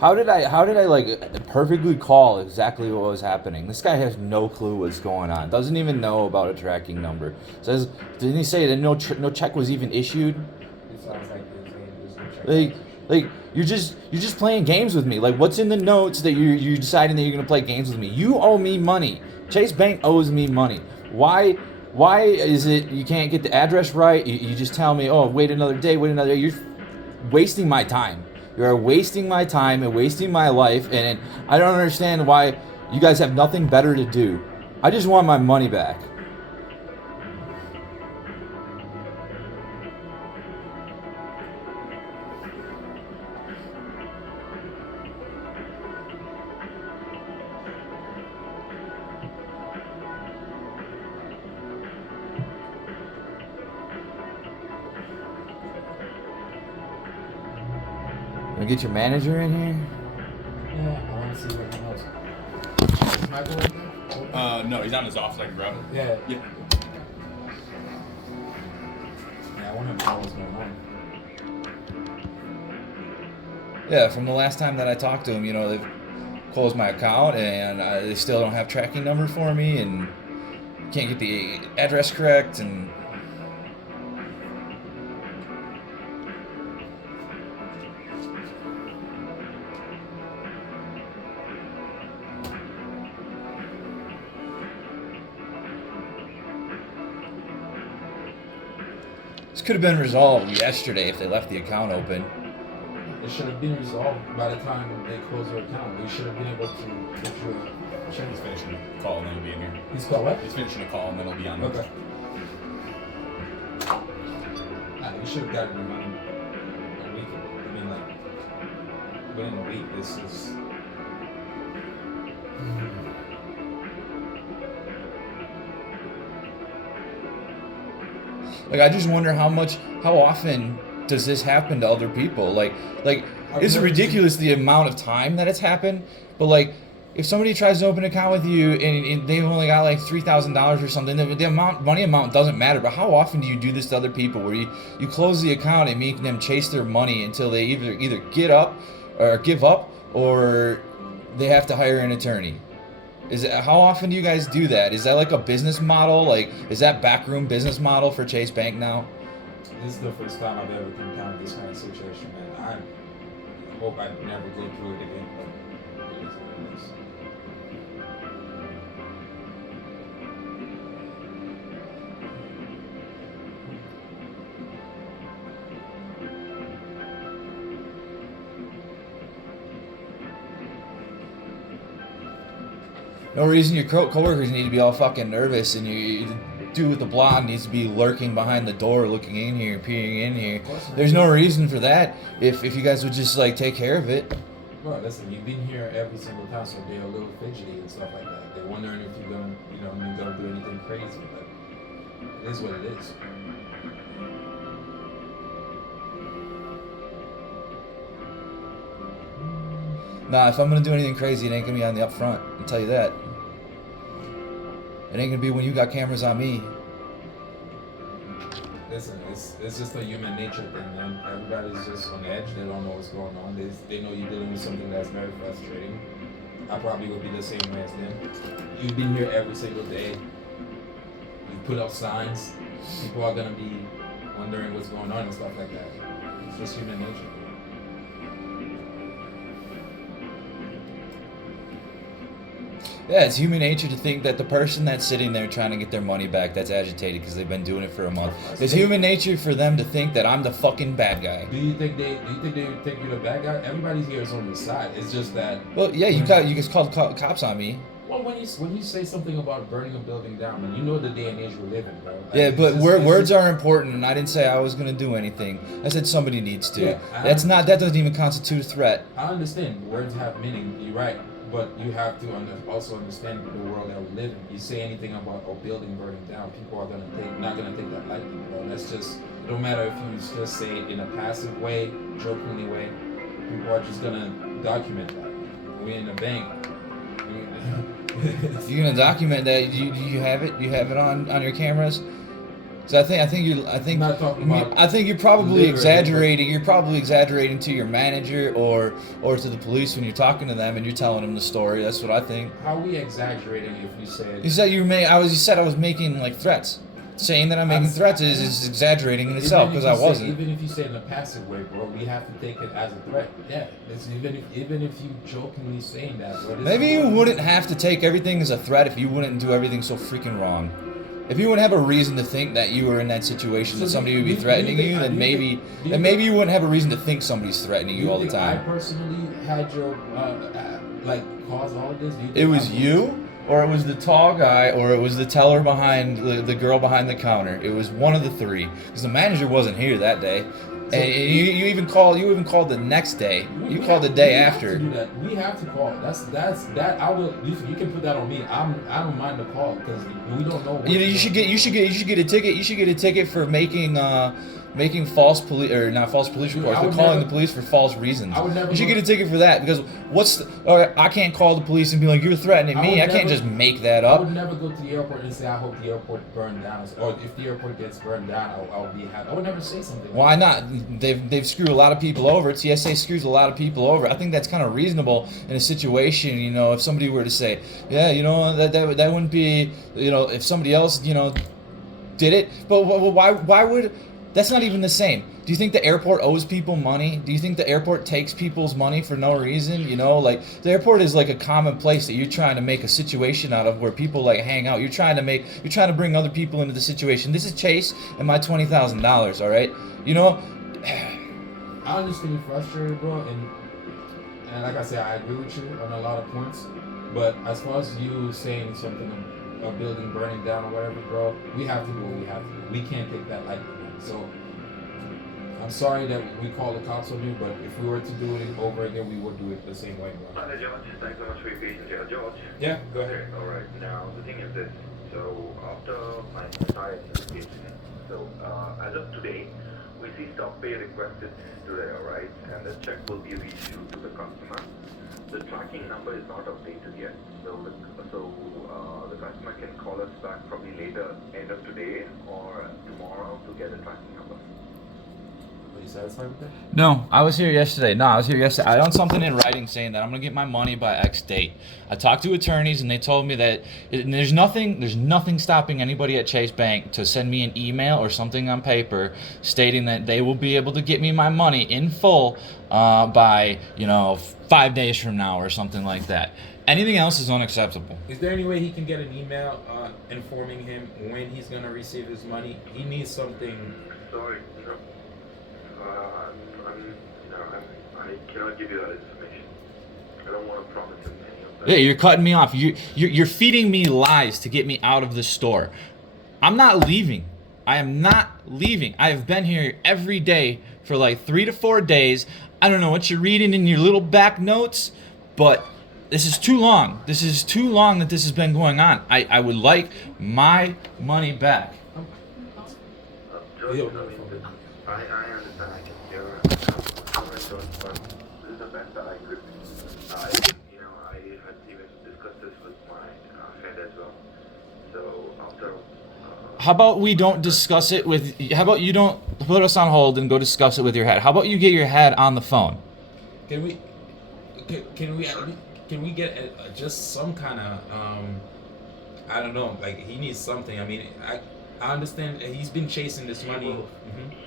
How did I like perfectly call exactly what was happening? This guy has no clue what's going on. Doesn't even know about a tracking number. Says, didn't he say that no check was even issued? It sounds like there's no check that Like was issued. you're just playing games with me. Like what's in the notes that you're deciding that you're gonna play games with me? You owe me money. Chase Bank owes me money. Why is it you can't get the address right? You just tell me, oh, wait another day, wait another day. You're wasting my time. You're wasting my time and wasting my life, and I don't understand why you guys have nothing better to do. I just want my money back. Gonna get your manager in here? Yeah, I want to see what he knows. Is Michael right there? No, he's on his office. I can grab him. Yeah. Yeah. Yeah, I want to know what's going on. Yeah, from the last time that I talked to him, they've closed my account and they still don't have tracking number for me and can't get the address correct and this could have been resolved yesterday if they left the account open. It should have been resolved by the time they closed their account. We should have been able to get you a check. He's finishing a call and then he'll be in here. He's called what? He's finishing a call and then he'll be on. Okay. Nah, you should have gotten your money a week ago. I mean, like, within a week, this is. Like I just wonder how often does this happen to other people? Like it's ridiculous the amount of time that it's happened, but like if somebody tries to open an account with you and they've only got like $3,000 or something, the money amount doesn't matter. But how often do you do this to other people, where you close the account and make them chase their money until they either get up or give up, or they have to hire an attorney? How often do you guys do that? Is that like a business model? Like, is that backroom business model for Chase Bank now? This is the first time I've ever encountered this kind of situation, man. I hope I never go through it again, but it is what it is. No reason your coworkers need to be all fucking nervous, and you dude with the blonde needs to be lurking behind the door, looking in here, peering in here. There's no reason for that if you guys would just like take care of it. Bro, listen, you've been here every single time, so they're a little fidgety and stuff like that. They're wondering if you're gonna do anything crazy, but it is what it is. Nah, if I'm gonna do anything crazy, it ain't gonna be on the up front. I'll tell you that. It ain't gonna be when you got cameras on me. Listen, it's just a human nature thing, man. Everybody's just on edge. They don't know what's going on. They know you're dealing with something that's very frustrating. I probably would be the same way as them. You've been here every single day. You put up signs. People are gonna be wondering what's going on and stuff like that. It's just human nature. Yeah, it's human nature to think that the person that's sitting there trying to get their money back, that's agitated because they've been doing it for a month. It's human nature for them to think that I'm the fucking bad guy. Do you think they think you're the bad guy? Everybody's here is on your side. It's just that. Well, yeah, you just called cops on me. Well, when you say something about burning a building down, man, you know the day and age we live in, bro. Like, Yeah, but it's words just, are important, and I didn't say I was gonna do anything. I said somebody needs to. Yeah, That doesn't even constitute a threat. I understand words have meaning. You're right, but you have to also understand the world that we live in. You say anything about a building burning down, people are not gonna take that lightly, bro. That's just. It don't matter if you just say it in a passive way, jokingly way. People are just gonna document that. We're in a bank. You're gonna document that. You have it. You have it on your cameras. So I think I'm not talking about I think you're probably literally, exaggerating. You're probably exaggerating to your manager or to the police when you're talking to them and you're telling them the story. That's what I think. How are we exaggerating if we said... You said you said I was making like threats. Saying that I'm making threats is exaggerating in itself because I wasn't. Even if you say it in a passive way, bro, we have to take it as a threat. Yeah, even if you jokingly saying that, bro. Maybe you wouldn't have to take everything as a threat if you wouldn't do everything so freaking wrong. If you wouldn't have a reason to think that you were in that situation, that somebody would be threatening you, then maybe you wouldn't have a reason to think somebody's threatening you all the time. I personally had your like cause all of this. It was you, or it was the tall guy, or it was the teller behind the girl behind the counter. It was one of the three, because the manager wasn't here that day. And you even called the next day. You called the day after. We have to call. That's that. I will. You can put that on me. I don't mind the call because we don't know. You should get a ticket. You should get a ticket for making false police or not false police reports, but calling the police for false reasons. You should get a ticket for that because I can't call the police and be like, you're threatening me. I can't just make that up. I would never go to the airport and say I hope the airport burned down, or if the airport gets burned down, I'll be happy. I would never say something. Why not? They've screwed a lot of people over. TSA screws a lot of people over. I think that's kind of reasonable in a situation. You know, if somebody were to say, yeah, you know, that wouldn't be, you know, if somebody else, you know, did it. But why would? That's not even the same. Do you think the airport owes people money? Do you think the airport takes people's money for no reason? You know, like the airport is like a common place that you're trying to make a situation out of where people like hang out. You're trying to bring other people into the situation. This is Chase and my $20,000. All right, you know. I understand you're frustrated, bro, and like I said, I agree with you on a lot of points. But as far as you saying something, a building burning down or whatever, bro, we have to do what we have to do. We can't take that lightly. So I'm sorry that we call the cops on you, but if we were to do it over again, we would do it the same way, bro. Hi, George. Thanks so much for your patience here. George? Yeah, go ahead. Okay, alright. Now, the thing is this. So, after my entire investigation, so, as of today, we see stop pay requested today, alright? And the check will be reissued to the customer. The tracking number is not updated yet. So, the customer can call us back probably later, end of today or tomorrow to get the tracking number. Are you satisfied with that? No, I was here yesterday. I own something in writing saying that I'm gonna get my money by X date. I talked to attorneys and they told me that there's nothing stopping anybody at Chase Bank to send me an email or something on paper stating that they will be able to get me my money in full by 5 days from now or something like that. Anything else is unacceptable. Is there any way he can get an email informing him when he's gonna receive his money? He needs something. Sorry, no. I cannot give you that information. I don't want to promise him any of that. Yeah, you're cutting me off. You're feeding me lies to get me out of the store. I'm not leaving. I am not leaving. I have been here every day for like 3 to 4 days. I don't know what you're reading in your little back notes, but this is too long. This is too long that this has been going on. I would like my money back. George, I understand. I can hear comments on, but this is the best that I could. I had even discussed this with my head as well. So after. How about we don't discuss it with? How about you don't put us on hold and go discuss it with your head? How about you get your head on the phone? Can we get just some kind of I don't know, like he needs something. I mean, I understand he's been chasing this money.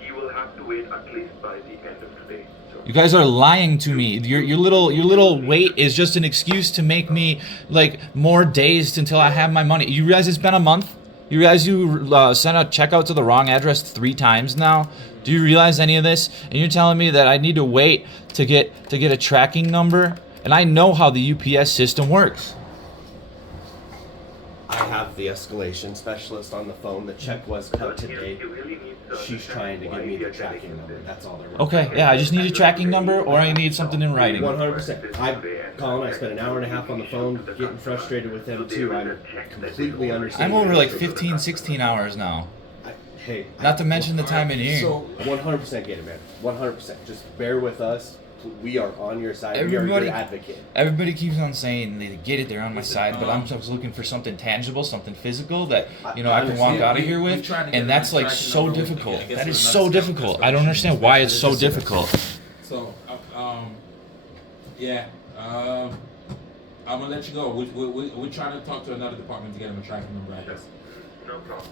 He will have to wait at least by the end of today. So. You guys are lying to me. Your little wait is just an excuse to make me like more dazed until I have my money. You realize it's been a month? You realize you sent a check out to the wrong address 3 times now? Do you realize any of this? And you're telling me that I need to wait to get a tracking number? And I know how the UPS system works. I have the escalation specialist on the phone. The check was cut today. He really needs to She's trying to give me the tracking number. That's all they're Okay, yeah, I just need a tracking number or I need something in writing. 100%. Colin, I spent an hour and a half on the phone getting frustrated with him too. I completely understand. I'm over like 15, 16 hours now. Hey. Not to mention the time in here. So 100% get it, man. 100%. Just bear with us. we are on your side. We are Everybody- your advocate. Everybody keeps on saying they get it, they're on my side, but I'm just looking for something tangible, something physical that I can walk out of here We with, tried to get and that's like tracking so number with- difficult. I guess That with is another so step, difficult. that's I don't what understand it why is. it's so difficult. So, yeah, I'm gonna let you go. We're trying to talk to another department to get them a tracking number, I guess. No problem.